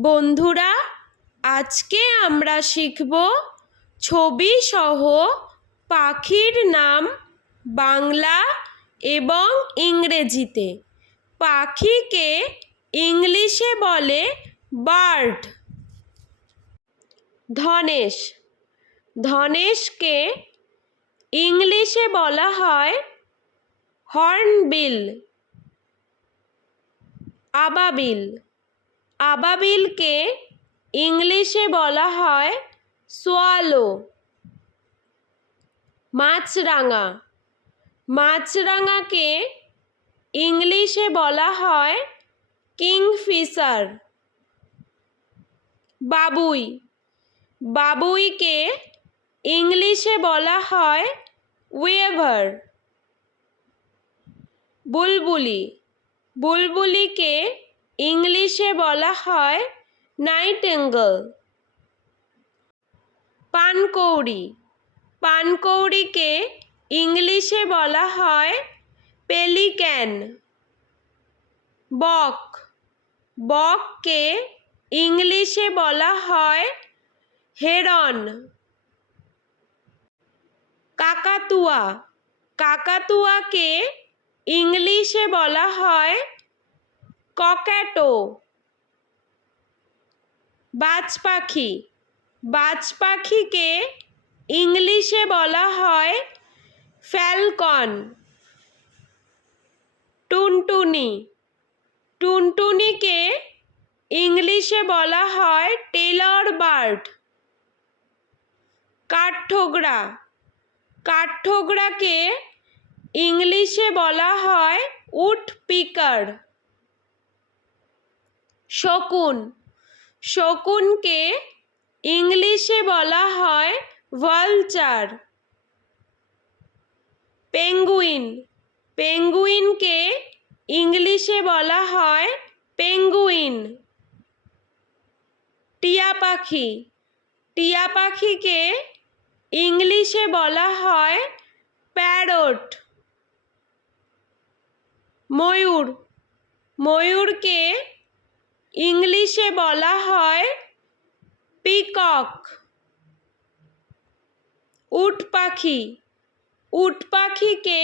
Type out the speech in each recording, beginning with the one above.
বন্ধুরা, আজকে আমরা শিখব ছবি সহ পাখির নাম বাংলা এবং ইংরেজিতে। পাখিকে ইংলিশে বলে বার্ড। ধনেশ, ধনেশকে ইংলিশে বলা হয় হর্নবিল। আবাবিল, আবাবিলকে ইংলিশে বলা হয় সোয়ালো। মাছরাঙা, মাছরাঙাকে ইংলিশে বলা হয় কিংফিশার। বাবুই, বাবুইকে ইংলিশে বলা হয় ওয়েভার। বুলবুলি, বুলবুলিকে ইংলিশে বলা হয় নাইটিঙ্গেল। পানকৌড়ি, পানকৌড়িকে ইংলিশে বলা হয় পেলিক্যান। বক, বককে ইংলিশে বলা হয় হেরন। কাকাতুয়া, কাকাতুয়াকে ইংলিশে বলা হয় কক্যাটো। বাজ পাখি, বাজ পাখিকে ইংলিশে বলা হয় ফ্যালকন। টুনটুনি, টুনটুনিকে ইংলিশে বলা হয় টেলর বার্ড। কাঠঠোকরা, কাঠঠোকরাকে ইংলিশে বলা হয় উডপিকার। শকুন, শকুনকে ইংলিশে বলা হয় ভালচার। পেঙ্গুইন, পেঙ্গুইনকে ইংলিশে বলা হয় পেঙ্গুইন। টিয়া পাখি, টিয়া পাখিকে ইংলিশে বলা হয় প্যারট। ময়ূর, ময়ূরকে ইংলিশে বলা হয় পিকক। উট পাখি, উট পাখিকে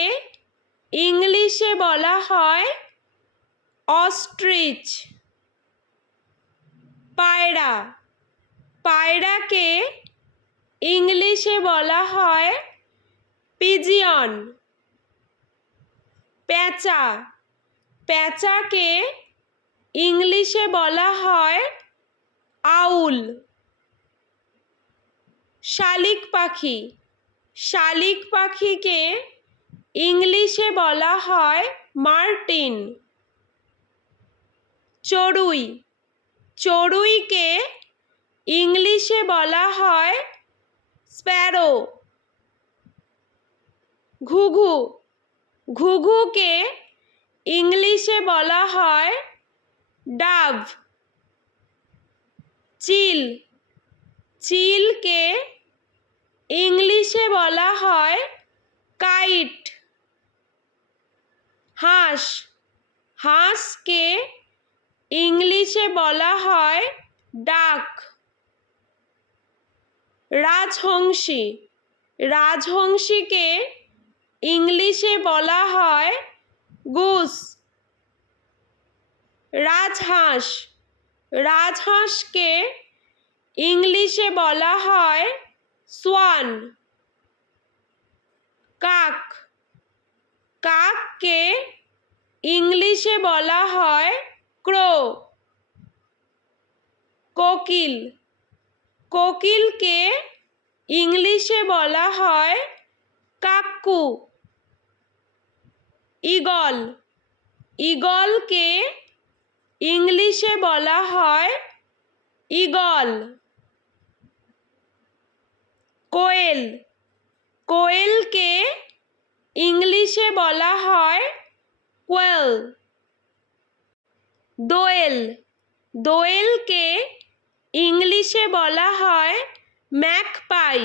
ইংলিশে বলা হয় অস্ট্রিচ। পায়রা, পায়রাকে ইংলিশে বলা হয় পিজিয়ন। পেঁচা, পেঁচাকে ইংলিশে বলা হয় আউল। শালিক পাখি, শালিক পাখিকে ইংলিশে বলা হয় মার্টিন। চড়ুই, চড়ুইকে ইংলিশে বলা হয় স্প্যারো। ঘুঘু, ঘুঘুকে ইংলিশে বলা হয় ডাভ। চিল, চিলকে ইংলিশে বলা হয় কাইট। হাঁস, হাঁসকে ইংলিশে বলা হয় ডাক। রাজহংসী, রাজহংসীকে ইংলিশে বলা হয় গুস। রাজহাঁস, রাজহাঁসকে ইংলিশে বলা হয় সোয়ান। কাক, কাককে ইংলিশে বলা হয় ক্রো। কোকিল, কোকিলকে ইংলিশে বলা হয় কাক্কু। ঈগল, ঈগলকে ইংলিশে বলা হয় ঈগল। কোয়েল, কোয়েলকে ইংলিশে বলা হয় কোয়েল। দোয়েল, দোয়েলকে ইংলিশে বলা হয় ম্যাকপাই।